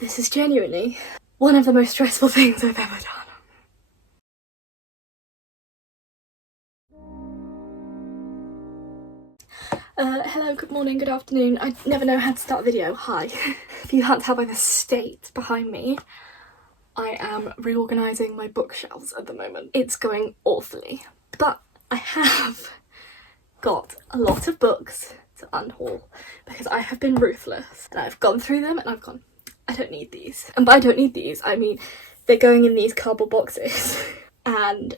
This is genuinely one of the most stressful things I've ever done. Hello, good morning, good afternoon. I never know how to start a video. Hi. If you can't tell by the state behind me, I am reorganising my bookshelves at the moment. It's going awfully, but I have got a lot of books to unhaul because I have been ruthless and I've gone through them and I've gone, I don't need these. And by I don't need these, I mean they're going in these cardboard boxes and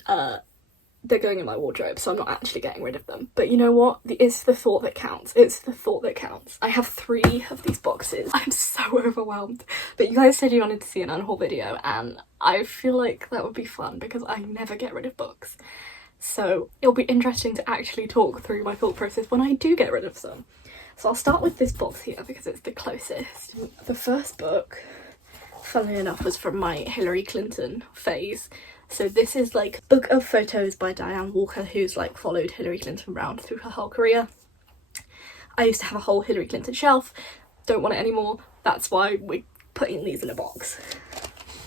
they're going in my wardrobe, so I'm not actually getting rid of them. But you know what? It's the thought that counts. It's the thought that counts. I have 3 of these boxes. I'm so overwhelmed. But you guys said you wanted to see an unhaul video, and I feel like that would be fun because I never get rid of books. So it'll be interesting to actually talk through my thought process when I do get rid of some. So I'll start with this box here because it's the closest. The first book, funnily enough, was from my Hillary Clinton phase. So this is like Book of Photos by Diane Walker, who's like followed Hillary Clinton around through her whole career. I used to have a whole Hillary Clinton shelf, don't want it anymore, that's why we're putting these in a box.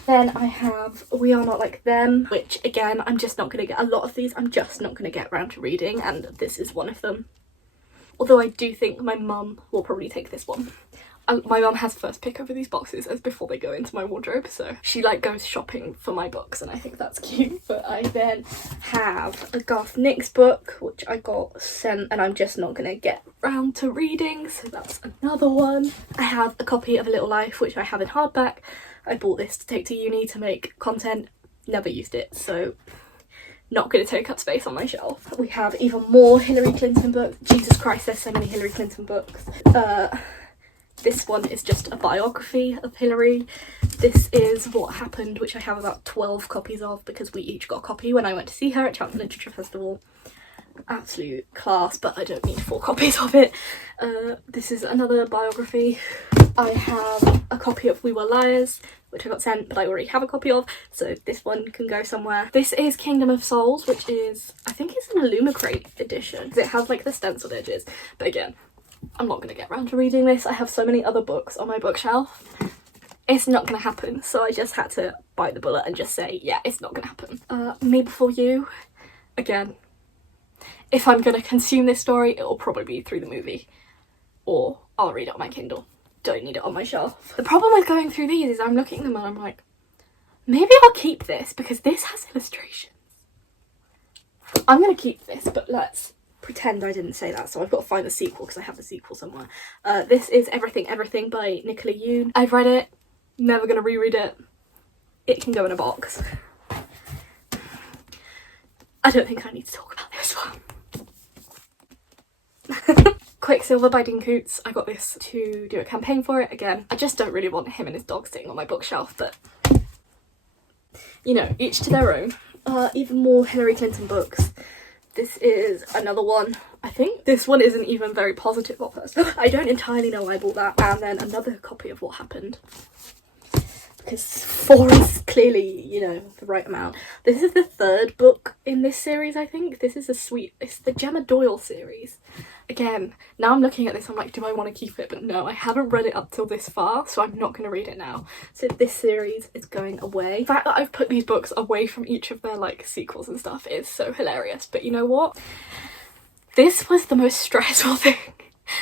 Then I have We Are Not Like Them, which again, I'm just not going to get a lot of these, I'm just not going to get around to reading, and this is one of them. Although I do think my mum will probably take this one. My mum has first pick over these boxes as before they go into my wardrobe, so she like goes shopping for my books and I think that's cute. But I then have a Garth Nix book which I got sent and I'm just not going to get round to reading, so that's another one. I have a copy of A Little Life which I have in hardback. I bought this to take to uni to make content, never used it, so not going to take up space on my shelf. We have even more Hillary Clinton books. Jesus Christ, there's so many Hillary Clinton books. This one is just a biography of Hillary. This is What Happened, which I have about 12 copies of because we each got a copy when I went to see her at Cheltenham Literature Festival. Absolute class, but I don't need 4 copies of it. This is another biography. I have a copy of We Were Liars, which I got sent, but I already have a copy of, so this one can go somewhere. This is Kingdom of Souls, which is, I think it's an Illumicrate edition. It has like the stenciled edges, but again, I'm not going to get around to reading this. I have so many other books on my bookshelf. It's not going to happen, so I just had to bite the bullet and just say, yeah, it's not going to happen. Me Before You, again, if I'm going to consume this story, it will probably be through the movie, or I'll read it on my Kindle. Don't need it on my shelf. The problem with going through these is I'm looking at them and I'm like, maybe I'll keep this because this has illustrations. I'm going to keep this, but let's pretend I didn't say that, so I've got to find the sequel because I have the sequel somewhere. This is Everything Everything by Nicola Yoon. I've read it, never going to reread it. It can go in a box. I don't think I need to talk about this one. Quicksilver by Dean Koontz. I got this to do a campaign for it. Again, I just don't really want him and his dog sitting on my bookshelf, but you know, each to their own. Even more Hillary Clinton books. This is another one. I think this one isn't even very positive of us. I don't entirely know why I bought that. And then another copy of What Happened. Because 4 is clearly, you know, the right amount. This is the 3rd book in this series, I think. This is it's the Gemma Doyle series. Again, now I'm looking at this, I'm like, do I want to keep it? But no, I haven't read it up till this far, so I'm not going to read it now. So this series is going away. The fact that I've put these books away from each of their, like, sequels and stuff is so hilarious. But you know what? This was the most stressful thing.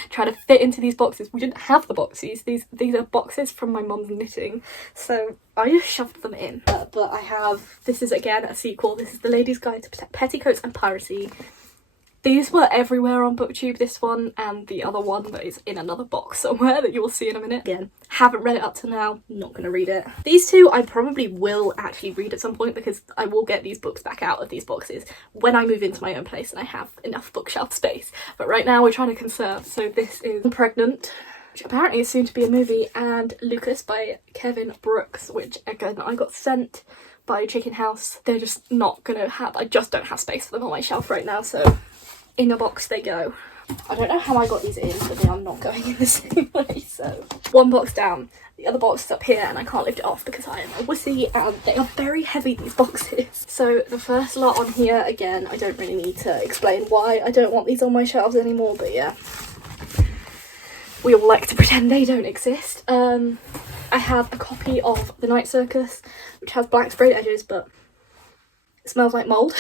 Trying to fit into these boxes. We didn't have the boxes. These are boxes from my mum's knitting, so I just shoved them in. But I have, this is again a sequel. This is The Lady's Guide to Petticoats and Piracy. These were everywhere on BookTube, this one and the other one that is in another box somewhere that you will see in a minute. Again, haven't read it up to now, not going to read it. These 2 I probably will actually read at some point because I will get these books back out of these boxes when I move into my own place and I have enough bookshelf space. But right now we're trying to conserve, so this is Pregnant, which apparently is soon to be a movie, and Lucas by Kevin Brooks, which again I got sent by Chicken House. They're just not going to have, I just don't have space for them on my shelf right now, so in a box they go. I don't know how I got these in, but they are not going in the same way, so. 1 box down, the other box is up here and I can't lift it off because I am a wussy and they are very heavy, these boxes. So the first lot on here, again, I don't really need to explain why I don't want these on my shelves anymore, but yeah. We all like to pretend they don't exist. I have a copy of The Night Circus, which has black sprayed edges, but it smells like mould.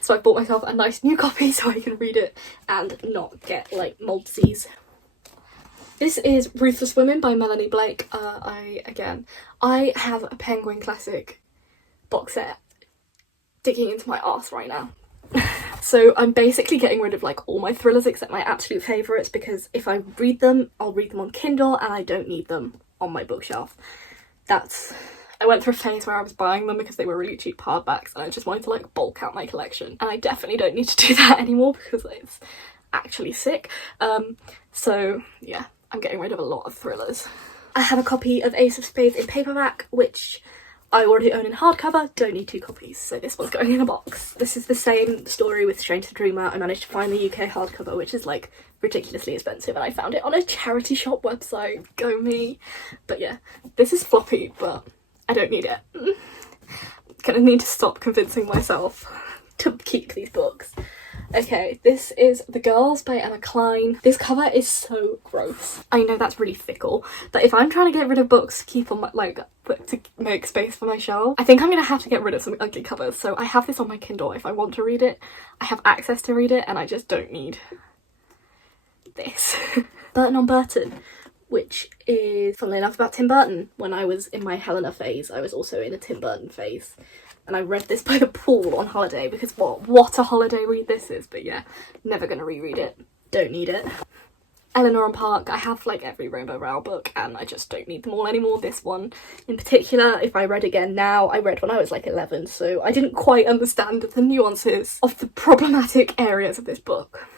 So I bought myself a nice new copy so I can read it and not get like mould disease. This is Ruthless Women by Melanie Blake. I have a Penguin Classic box set digging into my arse right now. So I'm basically getting rid of like all my thrillers except my absolute favourites, because if I read them, I'll read them on Kindle and I don't need them on my bookshelf. I went through a phase where I was buying them because they were really cheap hardbacks and I just wanted to like bulk out my collection, and I definitely don't need to do that anymore because it's actually sick. So yeah, I'm getting rid of a lot of thrillers. I have a copy of Ace of Spades in paperback, which I already own in hardcover, don't need 2 copies, so this one's going in a box. This is the same story with Strange the Dreamer. I managed to find the UK hardcover, which is like ridiculously expensive, and I found it on a charity shop website. Go me. But yeah, this is floppy, but I don't need it. Gonna need to stop convincing myself to keep these books. Okay, this is The Girls by Emma Cline. This cover is so gross. I know that's really fickle, but if I'm trying to get rid of books to keep on my, to make space for my shelf, I think I'm gonna have to get rid of some ugly covers. So I have this on my Kindle if I want to read it. I have access to read it and I just don't need this. Burton on Burton, which is, funnily enough, about Tim Burton. When I was in my Helena phase, I was also in a Tim Burton phase. And I read this by the pool on holiday because what a holiday read this is. But yeah, never gonna reread it. Don't need it. Eleanor and Park, I have like every Rainbow Rowell book and I just don't need them all anymore. This one in particular, if I read again now, I read when I was like 11, so I didn't quite understand the nuances of the problematic areas of this book.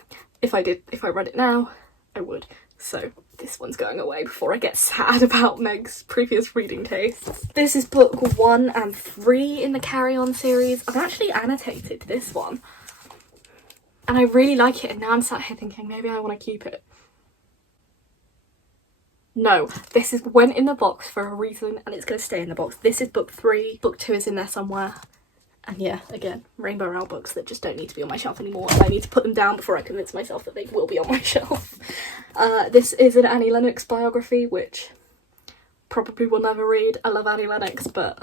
If I read it now, I would. So this one's going away before I get sad about Meg's previous reading tastes. This is book 1 and 3 in the Carry On series. I've actually annotated this one and I really like it, and now I'm sat here thinking maybe I want to keep it. No, this went in the box for a reason and it's going to stay in the box. This is book 3, book 2 is in there somewhere. And yeah, again, Rainbow Rowell books that just don't need to be on my shelf anymore. I need to put them down before I convince myself that they will be on my shelf. This is an Annie Lennox biography, which probably will never read. I love Annie Lennox, but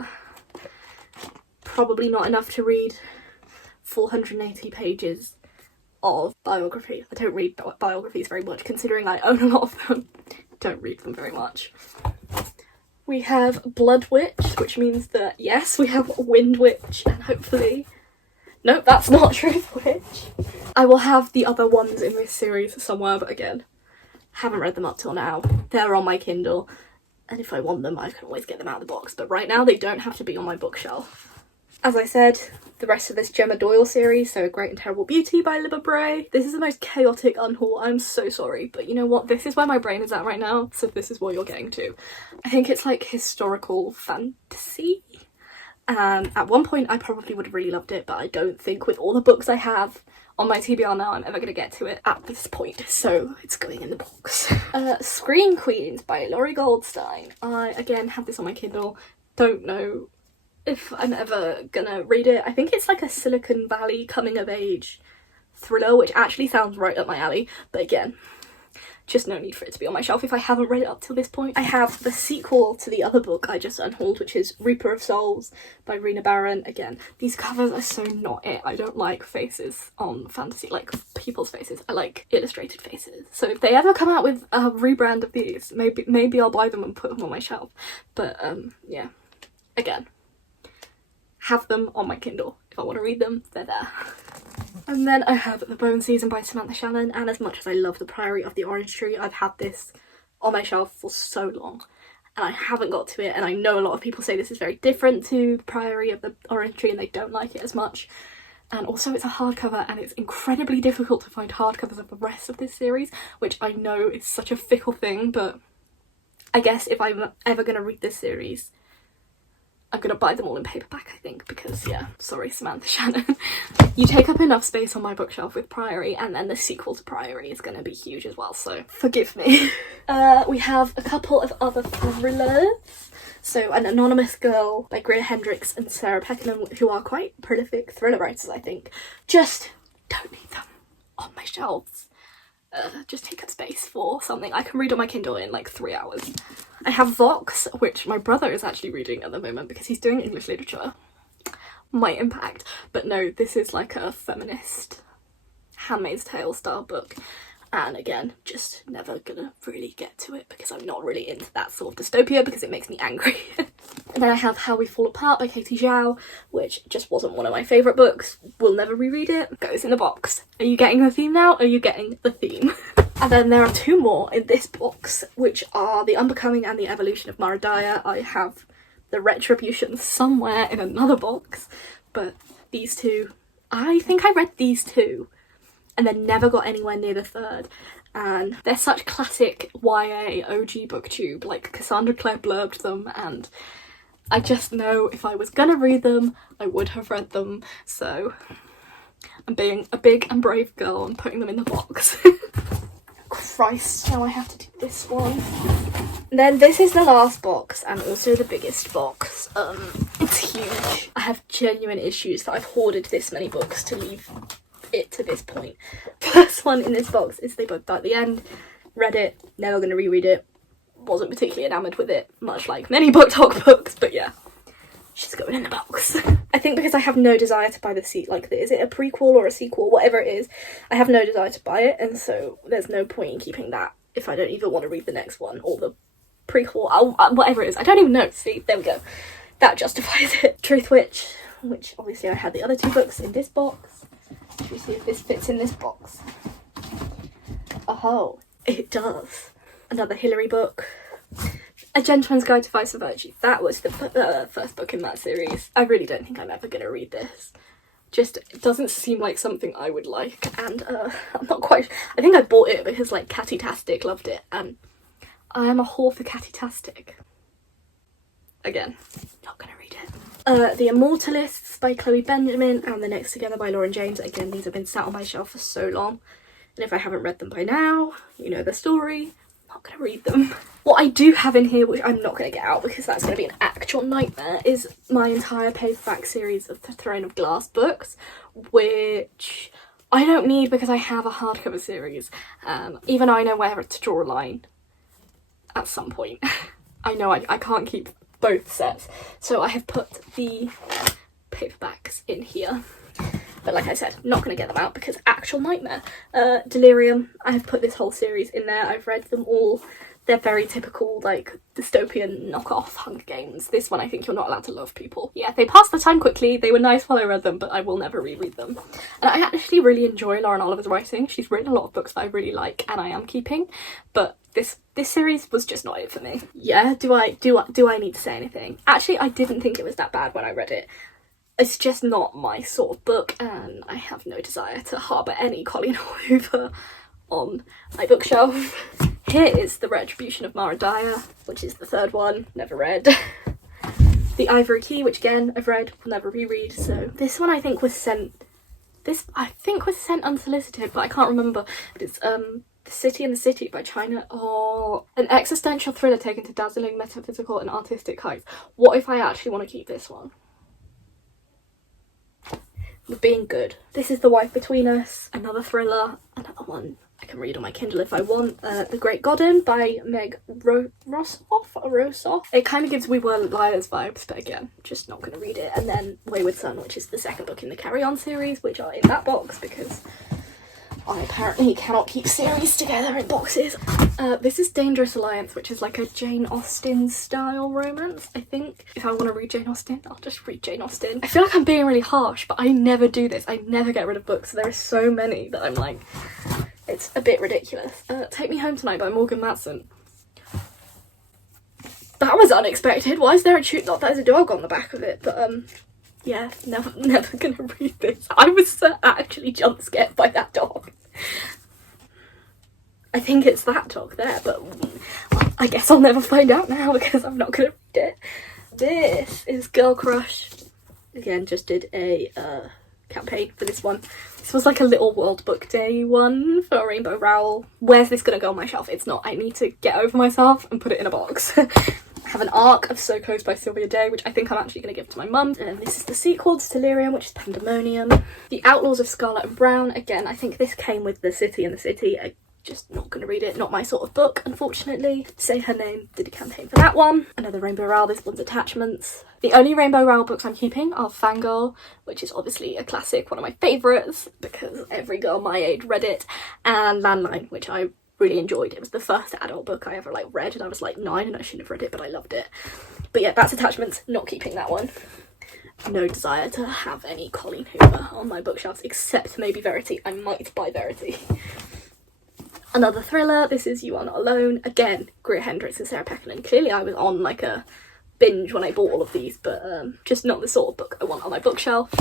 probably not enough to read 480 pages of biography. I don't read biographies very much, considering I own a lot of them. Don't read them very much. We have Blood Witch, which means that, yes, we have Wind Witch, and hopefully... Nope, that's not Truth Witch. I will have the other ones in this series somewhere, but again, haven't read them up till now. They're on my Kindle, and if I want them, I can always get them out of the box, but right now they don't have to be on my bookshelf. As I said, the rest of this Gemma Doyle series, so Great and Terrible Beauty by Libba Bray. This is the most chaotic unhaul, I'm so sorry, but you know what, this is where my brain is at right now, so this is what you're getting to. I think it's like historical fantasy. At one point I probably would have really loved it, but I don't think with all the books I have on my TBR now I'm ever going to get to it at this point, so it's going in the box. Screen Queens by Laurie Goldstein. I, again, have this on my Kindle, don't know if I'm ever gonna read it. I think it's like a Silicon Valley coming of age thriller, which actually sounds right up my alley, but again, just no need for it to be on my shelf if I haven't read it up till this point. I have the sequel to the other book I just unhauled, which is Reaper of Souls by Rena Barron. Again, these covers are so not it. I don't like faces on fantasy, like people's faces. I like illustrated faces. So if they ever come out with a rebrand of these, maybe I'll buy them and put them on my shelf. But yeah, again, have them on my Kindle. If I want to read them, they're there. And then I have The Bone Season by Samantha Shannon, and as much as I love The Priory of the Orange Tree, I've had this on my shelf for so long and I haven't got to it, and I know a lot of people say this is very different to The Priory of the Orange Tree and they don't like it as much. And also it's a hardcover and it's incredibly difficult to find hardcovers of the rest of this series, which I know is such a fickle thing, but I guess if I'm ever going to read this series, I'm gonna buy them all in paperback, I think, because yeah, sorry Samantha Shannon. You take up enough space on my bookshelf with Priory, and then the sequel to Priory is gonna be huge as well, so forgive me. We have a couple of other thrillers. So An Anonymous Girl by Greer Hendricks and Sarah Peckham, who are quite prolific thriller writers, I think. Just don't need them on my shelves. just take up space for something I can read on my Kindle in like 3 hours. I have Vox, which my brother is actually reading at the moment because he's doing English literature. Might impact, but no, this is like a feminist Handmaid's Tale style book, and again, just never gonna really get to it because I'm not really into that sort of dystopia because it makes me angry. And then I have How We Fall Apart by Katie Zhao, which just wasn't one of my favourite books. Will never reread it. Goes in the box. Are you getting the theme now? Are you getting the theme? And then there are 2 more in this box, which are The Unbecoming and The Evolution of Mara Dyer. I have The Retribution somewhere in another box, but these 2, I think I read these 2 and then never got anywhere near the third. And they're such classic YA OG booktube, like Cassandra Clare blurbed them, and I just know if I was gonna read them, I would have read them, so I'm being a big and brave girl and putting them in the box. Christ, now I have to do this one. And then this is the last box, and also the biggest box. It's huge. I have genuine issues that I've hoarded this many books to leave it to this point. First one in this box is They Both Die at the End. Read it, never gonna reread it. Wasn't particularly enamoured with it, much like many book talk books, but yeah, she's going in the box. I think because I have no desire to buy the is it a prequel or a sequel, whatever it is, I have no desire to buy it, and so there's no point in keeping that if I don't even want to read the next one, or the prequel, whatever it is, I don't even know. See, there we go, that justifies it. Truth Witch, which obviously I had the other 2 books in this box. Should we see if this fits in this box? Oh, it does. Another Hilary book. A Gentleman's Guide to Vice and Virtue. That was the first book in that series. I really don't think I'm ever going to read this. Just, it doesn't seem like something I would like, and I'm not quite... I think I bought it because, like, Catty-tastic loved it, and I am a whore for Catty-tastic. Again, not going to read it. The Immortalists by Chloe Benjamin and The Next Together by Lauren James. Again, these have been sat on my shelf for so long, and if I haven't read them by now, you know the story. I'm not going to read them. What I do have in here, which I'm not going to get out because that's going to be an actual nightmare, is my entire paperback series of the Throne of Glass books, which I don't need because I have a hardcover series. Even I know where to draw a line at some point. I know I can't keep both sets, so I have put the paperbacks in here. But like I said, not going to get them out because actual nightmare. Delirium, I have put this whole series in there. I've read them all. They're very typical, like, dystopian knockoff Hunger Games. This one, I think you're not allowed to love people. Yeah, they passed the time quickly. They were nice while I read them, but I will never reread them. And I actually really enjoy Lauren Oliver's writing. She's written a lot of books that I really like and I am keeping, but this series was just not it for me. Yeah, do I need to say anything? Actually, I didn't think it was that bad when I read it. It's just not my sort of book, and I have no desire to harbour any Colleen Hoover on my bookshelf. Here is The Retribution of Mara Dyer, which is the 3rd one, never read. The Ivory Key, which again I've read, will never reread. So this one I think was sent unsolicited, but I can't remember. But it's The City in the City by China. Oh, an existential thriller taken to dazzling metaphysical and artistic heights. What if I actually want to keep this one? We're being good. This is The Wife Between Us, another thriller, another one I can read on my Kindle if I want. The Great Godin by Meg Rosoff. It kind of gives We Were Liars vibes, but again, just not going to read it. And then Wayward Son, which is the 2nd book in the Carry On series, which are in that box because I apparently cannot keep series together in boxes. This is Dangerous Alliance, which is like a Jane Austen style romance, I think. If I want to read Jane Austen, I'll just read Jane Austen. I feel like I'm being really harsh, but I never do this. I never get rid of books. There are so many that I'm like, it's a bit ridiculous. Take Me Home Tonight by Morgan Matson. That was unexpected. Why is there there's a dog on the back of it, but yeah, never gonna read this. I was actually jump scared by that dog. I think it's that dog there, but I guess I'll never find out now because I'm not gonna read it. This is Girl Crush. Again, just did a campaign for this one. This was like a little World Book Day one for Rainbow Rowell. Where's this gonna go on my shelf? It's not. I need to get over myself and put it in a box. I have an arc of So Close by Sylvia Day, which I think I'm actually going to give to my mum. And this is the sequel to Delirium, which is Pandemonium. The Outlaws of Scarlet and Brown. Again, I think this came with The City in the City. just not gonna read it. Not my sort of book, unfortunately. Say Her Name did a campaign for that one. Another Rainbow Rowell, this one's attachments. The only Rainbow Rowell books I'm keeping are Fangirl, which is obviously a classic, one of my favourites, because every girl my age read it, and Landline, which I really enjoyed. It was the first adult book I ever like read, and I was like 9 and I shouldn't have read it, but I loved it. But yeah, that's attachments, not keeping that one. No desire to have any Colleen Hoover on my bookshelves, except maybe Verity. I might buy Verity. Another thriller, this is You Are Not Alone. Again, Greer Hendricks and Sarah Peckerman. Clearly I was on like a binge when I bought all of these, but just not the sort of book I want on my bookshelf.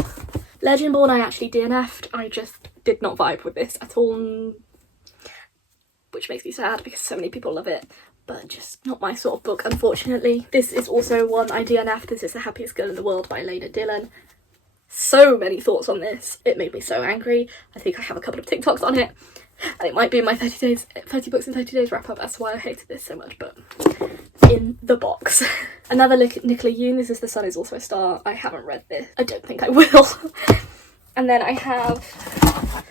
Legendborn I actually DNF'd. I just did not vibe with this at all, which makes me sad because so many people love it, but just not my sort of book, unfortunately. This is also one I DNF'd. This is The Happiest Girl in the World by Lena Dillon. So many thoughts on this. It made me so angry. I think I have a couple of TikToks on it, and it might be in my 30 books in 30 days wrap up. That's why I hated this so much, but in the box. Another Nicola Yoon, this is The Sun Is Also a Star. I haven't read this. I don't think I will. And then I have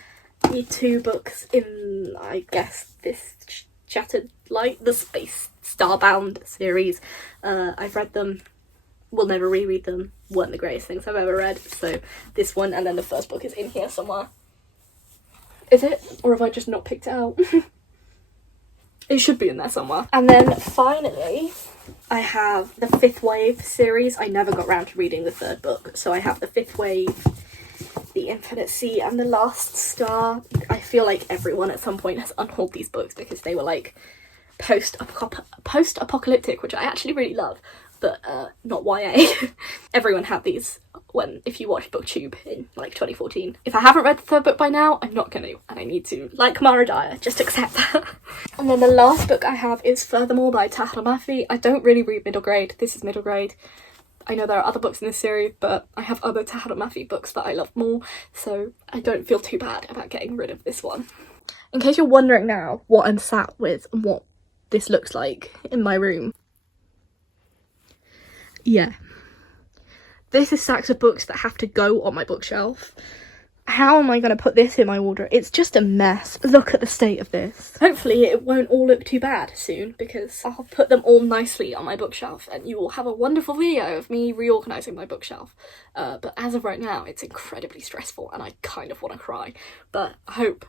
the 2 books in, I guess, this Shattered Light, the Space Starbound series. I've read them, will never reread them, weren't the greatest things I've ever read, so this one, and then the first book is in here somewhere. Is it? Or have I just not picked it out? It should be in there somewhere. And then finally, I have the Fifth Wave series. I never got round to reading the 3rd book, so I have the Fifth Wave, The Infinite Sea, and The Last Star. I feel like everyone at some point has unhauled these books because they were like post-apocalyptic, which I actually really love, but not YA. Everyone had these if you watched BookTube in like 2014. If I haven't read the 3rd book by now, I'm not gonna, and I need to. Like Mara Dyer, just accept that. And then the last book I have is Furthermore by Tahar Mafi. I don't really read middle grade. This is middle grade. I know there are other books in this series, but I have other Tahar Mafi books that I love more, so I don't feel too bad about getting rid of this one. In case you're wondering now what I'm sat with and what this looks like in my room. Yeah. This is stacks of books that have to go on my bookshelf. How am I going to put this in my wardrobe? It's just a mess. Look at the state of this. Hopefully it won't all look too bad soon, because I'll put them all nicely on my bookshelf and you will have a wonderful video of me reorganising my bookshelf. But as of right now, it's incredibly stressful and I kind of want to cry. But I hope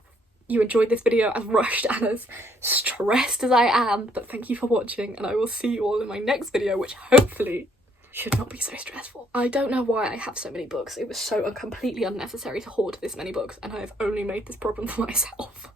you enjoyed this video as rushed and as stressed as I am. But thank you for watching, and I will see you all in my next video, which hopefully should not be so stressful. I don't know why I have so many books. It was so completely unnecessary to hoard this many books, and I have only made this problem for myself.